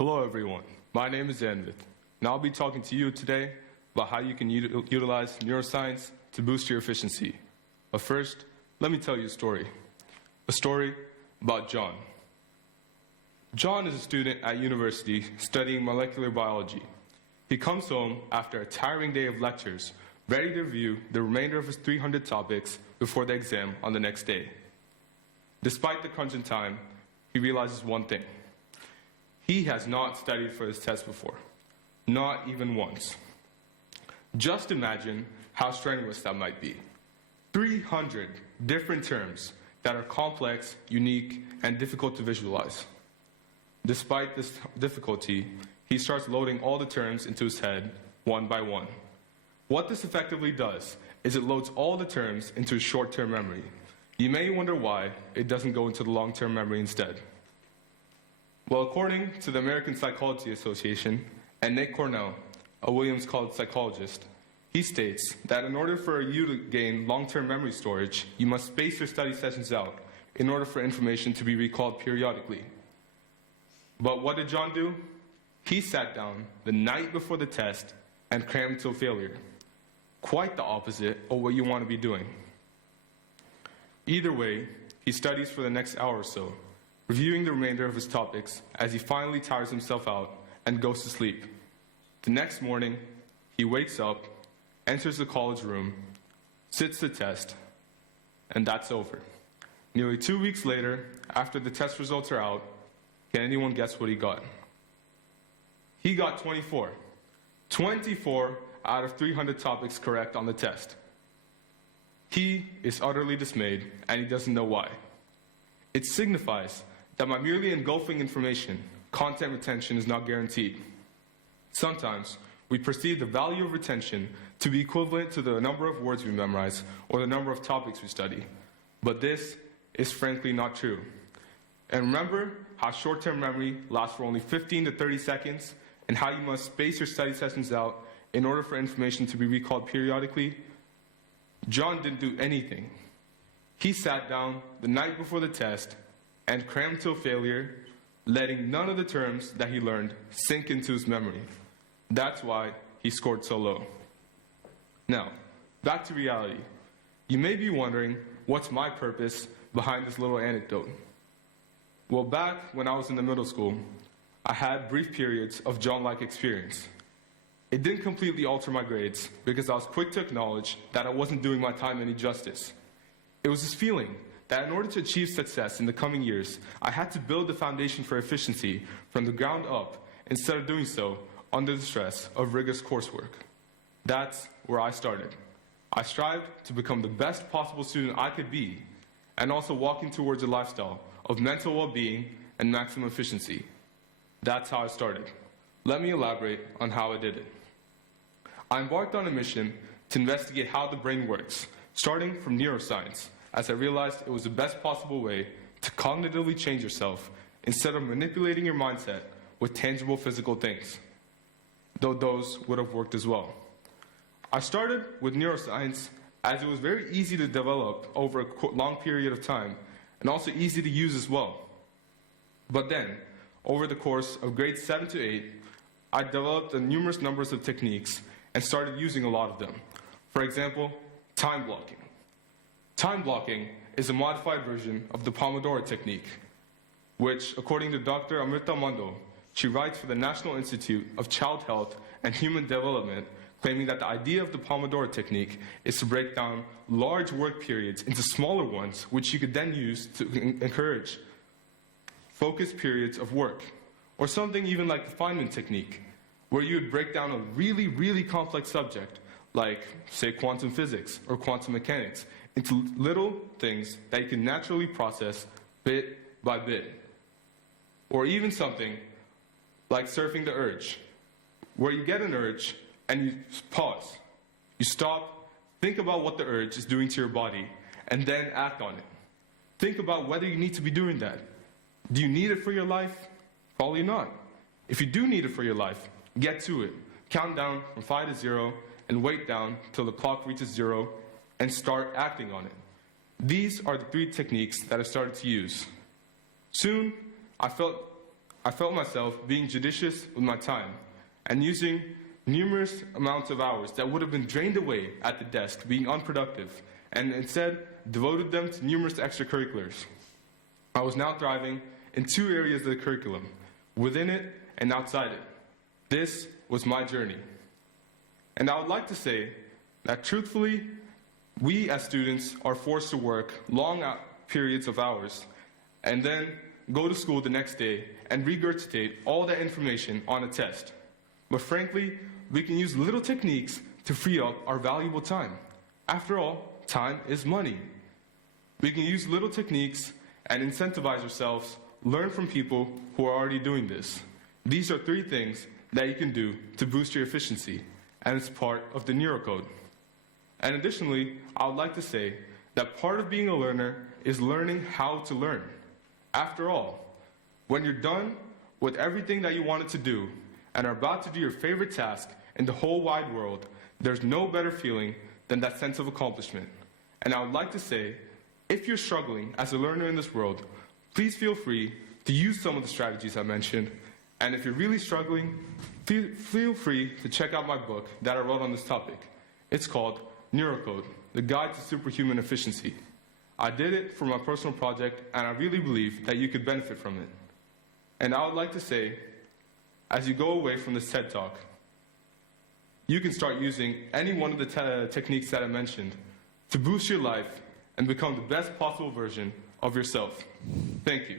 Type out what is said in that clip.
Hello everyone, my name is Anvith, and I'll be talking to you today about how you can utilize neuroscience to boost your efficiency. But first, let me tell you a story about John. John is a student at university studying molecular biology. He comes home after a tiring day of lectures, ready to review the remainder of his 300 topics before the exam on the next day. Despite the crunch in time, he realizes one thing. He has not studied for this test before, not even once. Just imagine how strenuous that might be. 300 different terms that are complex, unique, and difficult to visualize. Despite this difficulty, he starts loading all the terms into his head, one by one. What this effectively does is it loads all the terms into his short-term memory. You may wonder why it doesn't go into the long-term memory instead. Well, according to the American Psychology Association and Nick Cornell, a Williams College psychologist, he states that in order for you to gain long-term memory storage, you must space your study sessions out in order for information to be recalled periodically. But what did John do? He sat down the night before the test and crammed till failure. Quite the opposite of what you want to be doing. Either way, he studies for the next hour or so, reviewing the remainder of his topics as he finally tires himself out and goes to sleep. The next morning, he wakes up, enters the college room, sits the test, and that's over. Nearly 2 weeks later, after the test results are out, can anyone guess what he got? He got 24. 24 out of 300 topics correct on the test. He is utterly dismayed, and he doesn't know why. It signifies that by merely engulfing information, content retention is not guaranteed. Sometimes, we perceive the value of retention to be equivalent to the number of words we memorize or the number of topics we study. But this is frankly not true. And remember how short-term memory lasts for only 15 to 30 seconds and how you must space your study sessions out in order for information to be recalled periodically? John didn't do anything. He sat down the night before the test and crammed till failure, letting none of the terms that he learned sink into his memory. That's why he scored so low. Now, back to reality. You may be wondering, what's my purpose behind this little anecdote? Well, back when I was in the middle school, I had brief periods of John-like experience. It didn't completely alter my grades because I was quick to acknowledge that I wasn't doing my time any justice. It was this feeling that in order to achieve success in the coming years, I had to build the foundation for efficiency from the ground up instead of doing so under the stress of rigorous coursework. That's where I started. I strived to become the best possible student I could be and also walking towards a lifestyle of mental well-being and maximum efficiency. That's how I started. Let me elaborate on how I did it. I embarked on a mission to investigate how the brain works, starting from neuroscience, as I realized it was the best possible way to cognitively change yourself instead of manipulating your mindset with tangible physical things, though those would have worked as well. I started with neuroscience as it was very easy to develop over a long period of time and also easy to use as well. But then, over the course of grades 7 to 8, I developed a numerous numbers of techniques and started using a lot of them. For example, time blocking. Time blocking is a modified version of the Pomodoro Technique, which, according to Dr. Anand, she writes for the National Institute of Child Health and Human Development, claiming that the idea of the Pomodoro Technique is to break down large work periods into smaller ones, which you could then use to encourage focused periods of work. Or something even like the Feynman technique, where you would break down a really, really complex subject, like, say, quantum physics or quantum mechanics, into little things that you can naturally process bit by bit. Or even something like surfing the urge, where you get an urge and you pause. You stop, think about what the urge is doing to your body, and then act on it. Think about whether you need to be doing that. Do you need it for your life? Probably not. If you do need it for your life, get to it. Count down from 5 to 0 and wait down till the clock reaches 0 and start acting on it. These are the 3 techniques that I started to use. Soon, I felt I felt myself being judicious with my time and using numerous amounts of hours that would have been drained away at the desk being unproductive, and instead devoted them to numerous extracurriculars. I was now thriving in 2 areas of the curriculum, within it and outside it. This was my journey. And I would like to say that truthfully, we as students are forced to work long periods of hours and then go to school the next day and regurgitate all that information on a test. But frankly, we can use little techniques to free up our valuable time. After all, time is money. We can use little techniques and incentivize ourselves, learn from people who are already doing this. These are 3 things that you can do to boost your efficiency, and it's part of the NeuroCode. And additionally, I would like to say that part of being a learner is learning how to learn. After all, when you're done with everything that you wanted to do and are about to do your favorite task in the whole wide world, there's no better feeling than that sense of accomplishment. And I would like to say, if you're struggling as a learner in this world, please feel free to use some of the strategies I mentioned. And if you're really struggling, feel free to check out my book that I wrote on this topic. It's called NeuroCode, The Guide to Superhuman Efficiency. I did it for my personal project, and I really believe that you could benefit from it. And I would like to say, as you go away from this TED Talk, you can start using any one of the techniques that I mentioned to boost your life and become the best possible version of yourself. Thank you.